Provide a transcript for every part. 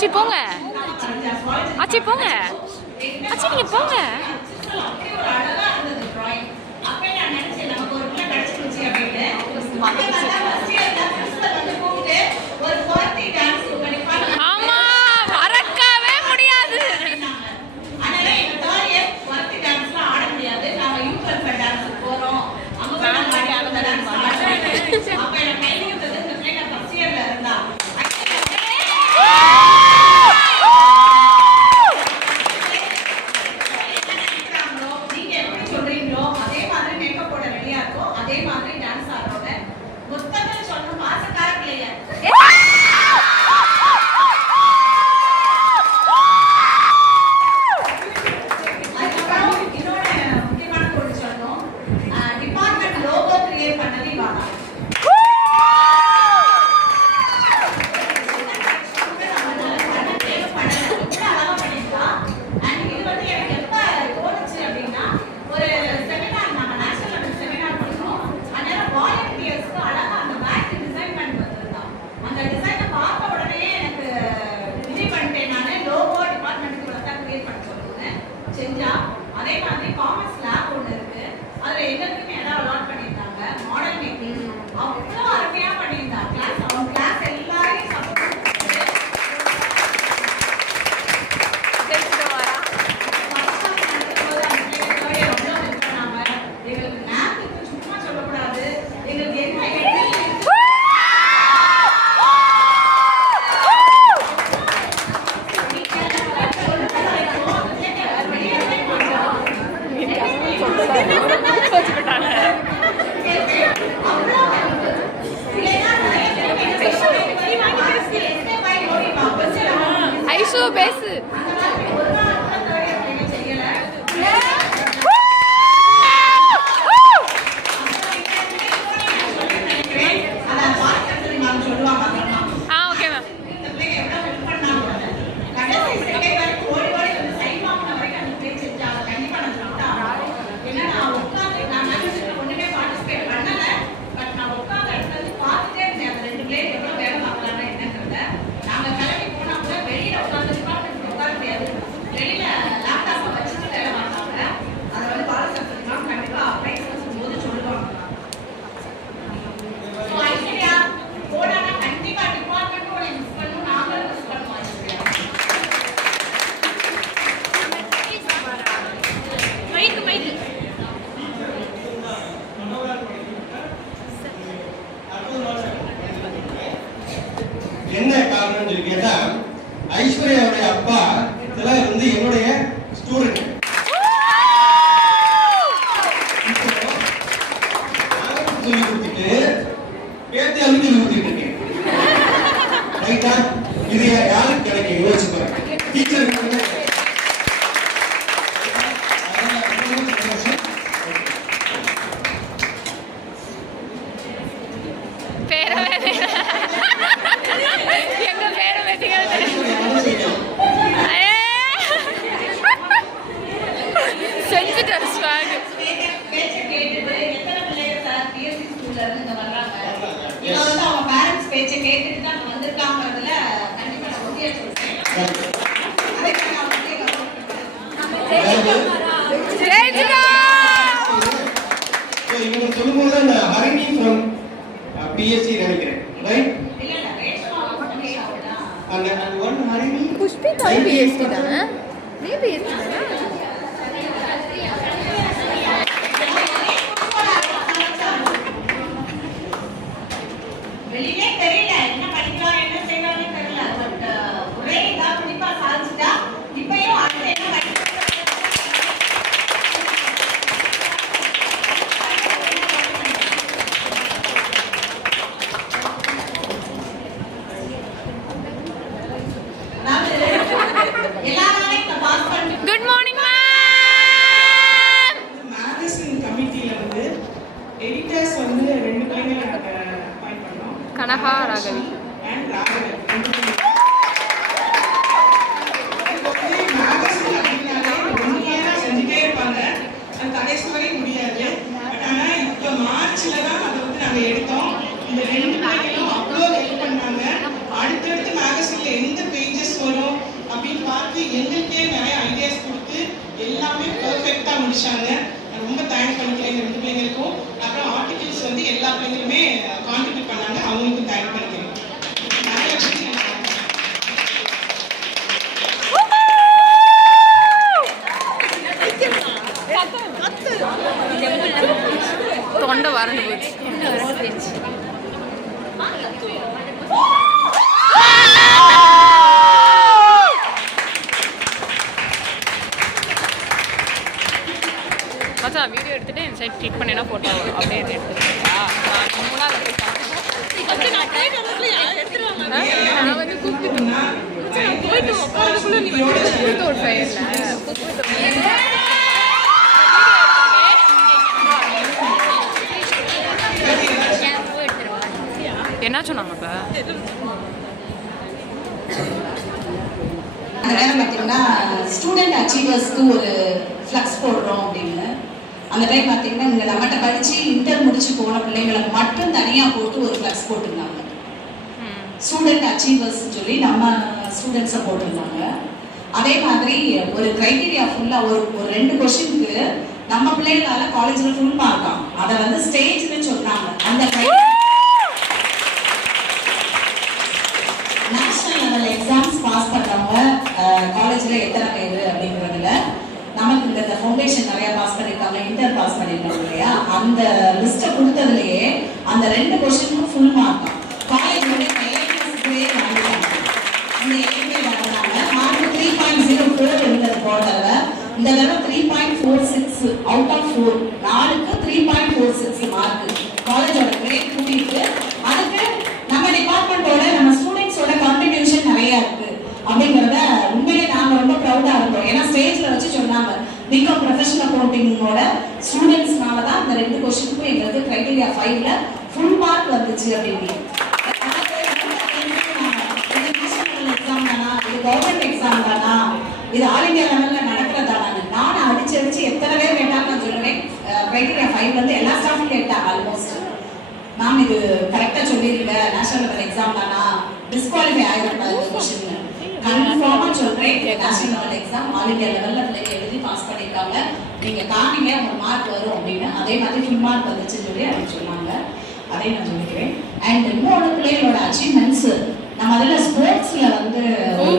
ஆச்சி போங்க, ஆச்சி போங்க, ஆச்சி நீங்க போங்க. ஆமா, மறக்கவே முடியாது. ஐசு பேசு. என்ன காரணம் சொல்லி கேட்டா, ஐஸ்வர்யாவுடைய அப்பா இதெல்லாம் வந்து என்னுடைய ஸ்டூடெண்ட். சொல்லி கொடுத்துட்டு பேத்தியாவுக்கு சொல்லி கொடுத்துட்டு இருக்கேன். ரைட்டா? இது யாருக்கு கிடைக்கும் யோசிச்சு பாருங்க. டீச்சர் PSC நினைக்கிறேன். Right? and one Harini Pushpita PhD தானே? நீ PhD தானே? வெளியே தெரியல என்ன படிக்கலாம் என்ன செய்யலாம்னு தெரியல. பட் ஒரே இதா குறிப்பா சாதிச்சிட்டா இப்பயும் அடுத்து என்ன படிக்கலாம். Good morning ma'am. மேகசின் கமிட்டில வந்து எடிட்டர்ஸ் வந்து ரெண்டு பேரை அப்பாயிண்ட் பண்ணோம். கனகா ராகவி and ராகவி. மேகசின் அப்படினாலே ஒன்றியா செஞ்சுட்டே இருப்பாங்க. அது கடைசி வரை முடியாது. பட் ஆனா இப்ப மார்ச்ல தான் அதை வந்து நாங்க எடுத்தோம். இந்த ரெண்டு பேரும் அவ்வளோ ஹெல்ப் பண்ணாங்க. அடுத்தடுத்து மேகசின்ல எந்த பேஜஸ் வரும் தொண்டை வறண்டு போச்சு. மச்சான் வீடியோ எடுத்துட்டு இந்த சைட் கிளிக் பண்ணினா போட்டோ வரும். அப்படியே எடுத்துருக்கா நான் வந்து கூப்பிட்டு போயிட்டு உட்காரதுக்குள்ள நீ வந்து ஒரு ஃபயர்ல என்ன சொன்னாங்க இப்போ? அந்த நேரம் பார்த்தீங்கன்னா ஸ்டூடெண்ட் அச்சீவர்ஸ்க்கு ஒரு ஃப்ளக்ஸ் போடுறோம் அப்படின்னு. அந்த டைம் பார்த்தீங்கன்னா இங்கே நம்மகிட்ட படித்து இன்டர் முடிச்சு போன பிள்ளைங்களுக்கு மட்டும் தனியாக போட்டு ஒரு ஃப்ளக்ஸ் போட்டிருந்தாங்க. ஸ்டூடெண்ட் அச்சீவர்ஸ் சொல்லி நம்ம ஸ்டூடெண்ட்ஸை போட்டிருந்தாங்க. அதே மாதிரி ஒரு கிரைட்டீரியா ஃபுல்லாக ஒரு 2 கொஷினுக்கு நம்ம பிள்ளைகளால காலேஜில் ஃபுல் மார்க்காம். அதை வந்து ஸ்டேஜ்னு சொன்னாங்க. அந்த நேஷனல் லெவல் எக்ஸாம்ஸ் பாஸ் பண்ணுறவங்க காலேஜில் எத்தனை பேர் அப்படிங்கிறதுல நமக்கு இந்த ஃபவுண்டேஷன் நிறையா பாஸ் பண்ணியிருக்காங்க, இன்டர் பாஸ் பண்ணியிருக்காங்க இல்லையா, அந்த லிஸ்ட்டை கொடுத்ததுலேயே அந்த 2 கொஷினுக்கும் ஃபுல் மார்க் தான். காலேஜோட ஏபிஎஸ்க்குள்ளே வாங்கிட்டாங்க. இந்த ஏபிஏ வாங்கினாங்க. மார்க் 3.04 இருந்தது போர்டரில். இந்த தடவை 3.46 அவுட் ஆஃப் 4 4க்கு 3.46 மார்க். காலேஜோட கிரேட் கூட்டிட்டு அதுக்கு நம்ம டிபார்ட்மெண்ட்டோட நம்ம ஸ்டூடெண்ட்ஸோட கான்ட்ரிபியூஷன் நிறைய இருக்கு அப்படிங்கிறத உண்மையிலே நாங்கள் ரொம்ப ப்ரௌடாக இருந்தோம். ஏன்னா ஸ்டேஜில் வச்சு சொன்னாங்க பிகாம் ப்ரொஃபஷனல் அக்கௌண்டிங்கோட ஸ்டூடெண்ட்ஸ்னால தான் அந்த 2 கொஸ்டினுக்கும் எங்களுக்கு கிரைட்டீரியா 5ல ஃபுல் மார்க் வந்துச்சு அப்படின்னு. எக்ஸாம் தானா, இது கவர்மெண்ட் எக்ஸாம் தானா, இது ஆல் இண்டியா லெவலில் நடக்கிறதானு நான் அடிச்சு எத்தனை பேர் கேட்டாலும் நான் சொல்லுவேன். கிரைட்டீரியா 5 வந்து எல்லா ஸ்டாஃபும் கேட்டாங்க ஆல்மோஸ்ட். மேம் இது கரெக்டாக சொல்லியிருக்க, நேஷனல் லெவல் எக்ஸாம் தானா, டிஸ்குவாலிஃபை ஆகிருக்காது கொஸ்டின். கன்ஃபார்மா சொல்றேன், national level exam all India லெவல்ல பிள்ளைங்க எழுதி பாஸ் பண்ணிருக்காங்க. நீங்க காமிங்க உங்க மார்க் வரும் அப்படின்னு. அதே மாதிரி ஃபுல் மார்க் வந்துச்சுன்னு சொல்லி அப்படின்னு சொன்னாங்க. அதை நான் சொல்லிக்கிறேன். அண்ட் இன்னொரு பிள்ளைகளோட அச்சீவ்மெண்ட்ஸ் நம்ம அதில் ஸ்போர்ட்ஸ்ல வந்து ஒன்று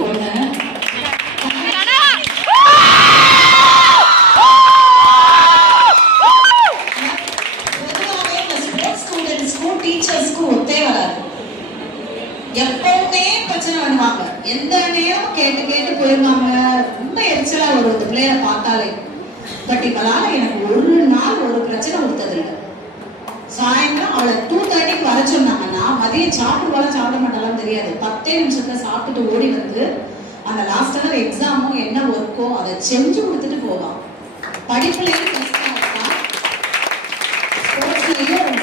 பொதுவாகவே இந்த ஸ்போர்ட்ஸ் ஸ்டூடெண்ட்ஸ்க்கும் டீச்சர்ஸ்க்கும் ஒத்தே வராது. எப்பவுமே பிரச்சனை பண்ணுவாங்க. எந்த நேரம் கேட்டு போயிருவாங்க. ரொம்ப எரிச்சலா வரும் இந்த பிள்ளைய பார்த்தாலே. பட் இப்பதால எனக்கு ஒரு நாள் ஒரு பிரச்சனை கொடுத்ததில்லை. சாயந்தரம் அவளை 2:30க்கு வர சொன்னாங்கன்னா மதியம் சாப்பிட மாட்டாலும் தெரியாது. 10 நிமிஷத்துல சாப்பிட்டுட்டு ஓடி வந்து அந்த லாஸ்ட் ஹவர் எக்ஸாமோ என்ன ஒர்க்கோ அதை செஞ்சு கொடுத்துட்டு போவான். படிப்புலையும் பெஸ்டா இருக்கா, ஸ்போர்ட்ஸ்லயும்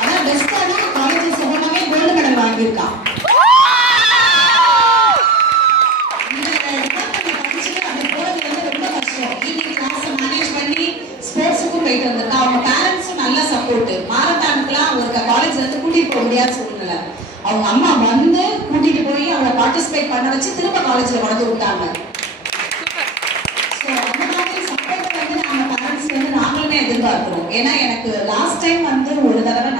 அதான் பெஸ்டா தான். காலேஜ் சொல்லவே கோல்டு மெடல் வாங்கியிருக்கான். போயிட்டு வந்திருக்கா. அவங்க பேரண்ட்ஸும் நல்ல சப்போர்ட். மாரத்தானுக்குலாம் ஒரு காலேஜ்ல இருந்து கூட்டிட்டு போக முடியாத சூழ்நிலை. அவங்க அம்மா வந்து கூட்டிட்டு போய் அவளை பார்ட்டிசிபேட் பண்ண வச்சு திரும்ப காலேஜ்ல கொண்டு விட்டாங்க. அந்த மாதிரி சப்போர்ட் வந்து நம்ம பேரண்ட்ஸ் வந்து நாங்களுமே எதிர்பார்க்கிறோம். ஏன்னா எனக்கு லாஸ்ட் டைம் வந்து ஒரு தடவை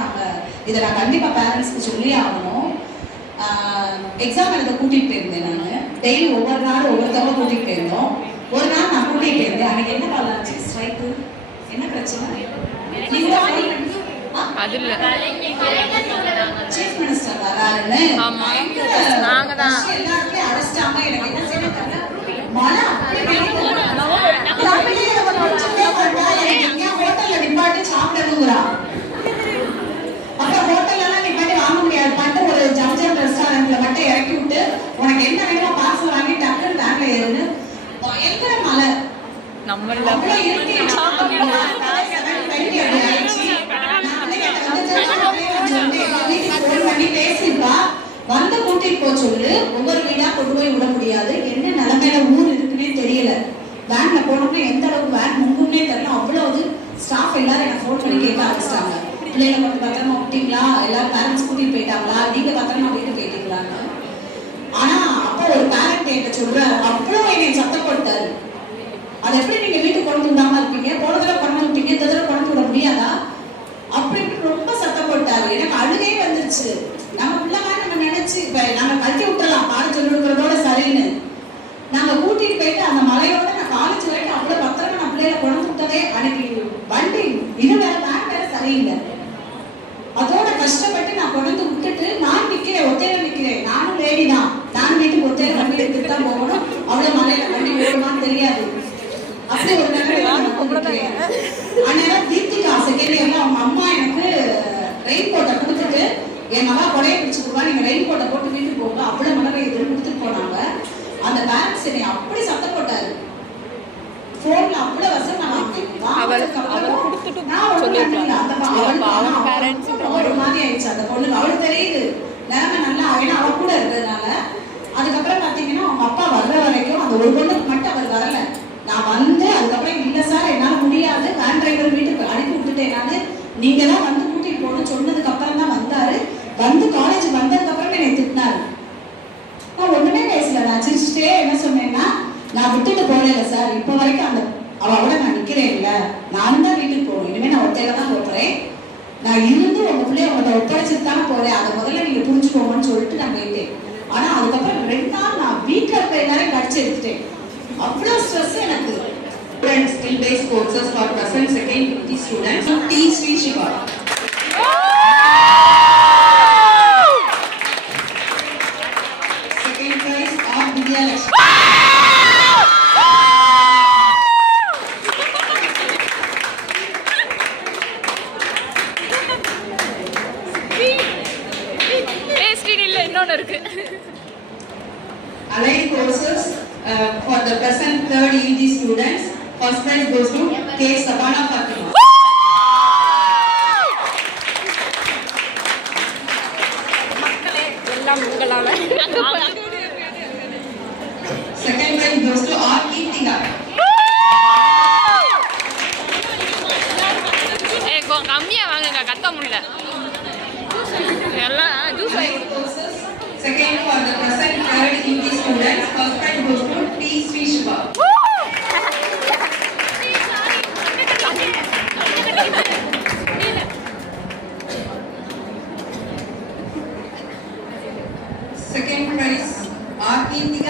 இதை நான் கண்டிப்பா பேரண்ட்ஸ்க்கு சொல்லி ஆகணும். எக்ஸாம் எழுத கூட்டிட்டு போயிருந்தேன். நான் டெய்லி ஒவ்வொரு நாள் ஒவ்வொருத்தவங்க கூட்டிட்டு போயிருந்தோம். ஒரு நாள் நான் கூட்டிட்டு போயிருந்தேன். அன்னைக்கு என்ன காலேஜ் ஸ்ட்ரைக்கு என்ன பிரச்சனை? அது இல்ல சீஃப் மினிஸ்டர் வராருன்னு நாங்க தான் எல்லாருமே அரெஸ்டாம எனக்கு என்ன செய்யறாங்க மழை அப்படி ஹோட்டல்ல நிப்பாட்டி சாப்பிடணுங்கிறா. அப்புறம் ஹோட்டல்ல எல்லாம் நிப்பாட்டி வாங்க முடியாது. மட்டும் ஒரு ஜம்ஜம் ரெஸ்டாரண்ட்ல மட்டும் இறக்கி விட்டு உனக்கு என்ன வேணுமோ பார்சல் வாங்கி டக்குன்னு வேன்ல ஏறுன்னு பயங்கர மழை. நம்மள வந்து கூட்டிட்டு போக சொல்லு. ஒவ்வொரு வீடா கொண்டு போய் விட முடியாது. என்ன நிலைமையில ஊர் இருக்குன்னே தெரியல. வேன்ல போனோம்னா எந்த அளவுக்கு வேன் முங்கும்னே தெரியல. அவ்வளவு ஸ்டாஃப் எல்லாரும் எனக்கு ஃபோன் பண்ணி கேட்க ஆரம்பிச்சிட்டாங்க. பிள்ளைகளை கொஞ்சம் பத்திரமா விட்டீங்களா, எல்லாரும் பேரண்ட்ஸ் கூட்டிட்டு போயிட்டாங்களா, நீங்க பத்திரமா வீட்டு போயிட்டீங்களான்னு. ஆனா அப்போ ஒரு பேரண்ட் என்கிட்ட சொல்றாரு, அவ்வளவு என்னை சத்தம் போட்டாரு. அதை எப்படி நீங்க வீட்டுக்கு கொண்டு விடாம இருப்பீங்க, போன தடவை கொண்டு விட்டீங்க, இந்த தடவை கொண்டு விட முடியாதா அப்படி ரொம்ப சத்தம் போட்டாரு. எனக்கு அழுகே வந்துருச்சு. நம்ம பிள்ளைமா நம்ம நினைச்சு இப்ப நம்ம கட்டி விட்டுறலாம் பாடம் சொல்லி கொடுக்கறதோட சரின்னு நாங்க கூட்டிட்டு போயிட்டு அந்த மலையோட நான் காலேஜ் வரைக்கும் அவ்வளவு பத்திரமா நான் பிள்ளைகளை கொண்டு விட்டதே. அன்னைக்கு வண்டி இது வேற வேன் வேற சரியில்லை. என் மகா கொடையை பிடிச்சு கொடுவா, நீங்க ரெயின் கோட்டை போட்டு வீட்டுக்கு போங்க, அவ்வளவு மழை இது கொடுத்துட்டு போனாங்க. அந்த பேரண்ட்ஸ் என்னை அப்படி சத்தம் போட்டாரு. போன்ல அவ்வளவு வசம் நான் ஒரு மாதிரி ஆயிடுச்சு அந்த பொண்ணு. அவளுக்கு தெரியுது நிலைமை நல்லா ஆயினா அவ கூட இருந்ததுனால. அதுக்கப்புறம் பாத்தீங்கன்னா அவங்க அப்பா வர்ற வரைக்கும் அந்த ஒரு பொண்ணுக்கு மட்டும் அவர் வரல. நான் வந்து அதுக்கப்புறம் இல்ல சார் என்னால முடியாது, வேன் டிரைவர் வீட்டுக்கு அனுப்பி விட்டுட்டேன் நானு, நீங்க தான் வந்து கூட்டிட்டு போகணும்னு சொன்னதுக்கு அப்புறம் தான் வந்தாரு. வந்து காலேஜ் வந்ததுக்கு அப்புறம் என்னை திட்டினாரு. நான் ஒண்ணுமே பேசல, நான் சிரிச்சுட்டே என்ன சொன்னேன்னா, நான் விட்டுட்டு போறேன்ல சார், இப்ப வரைக்கும் அந்த அவளோட நான் நிக்கிறேன் இல்ல, நானும் தான் வீட்டுக்கு போகணும், இனிமே நான் ஒத்தையில தான் போறேன், நான் இருந்து உங்க பிள்ளைய உங்கள்கிட்ட ஒப்படைச்சிட்டு தானே போறேன், அதை முதல்ல நீங்க புரிஞ்சுக்கோங்கன்னு சொல்லிட்டு நான் போயிட்டேன். ஆனா அதுக்கப்புறம் 2 நாள் நான் வீட்டுல இருக்க எல்லாரையும் கடிச்சு எடுத்துட்டேன். அவ்வளவு ஸ்ட்ரெஸ் எனக்கு. Skill based courses for present second 50 students T Sri Shiva. Second prize of Vidya Lakshmi. இன்னொன்னு இருக்கு. Allied courses for the present third ED students. First prize goes to K. Sabana Fatima. மக்களே எல்லாம் உங்களால. Second prize goes to R. Keertika. கம்மியா வாங்குங்க, கத்த முடியல. எல்லாம் juice Allied courses second for the present third ED students. First prize goes to T Sri Shiva. Second prize R. Keertika.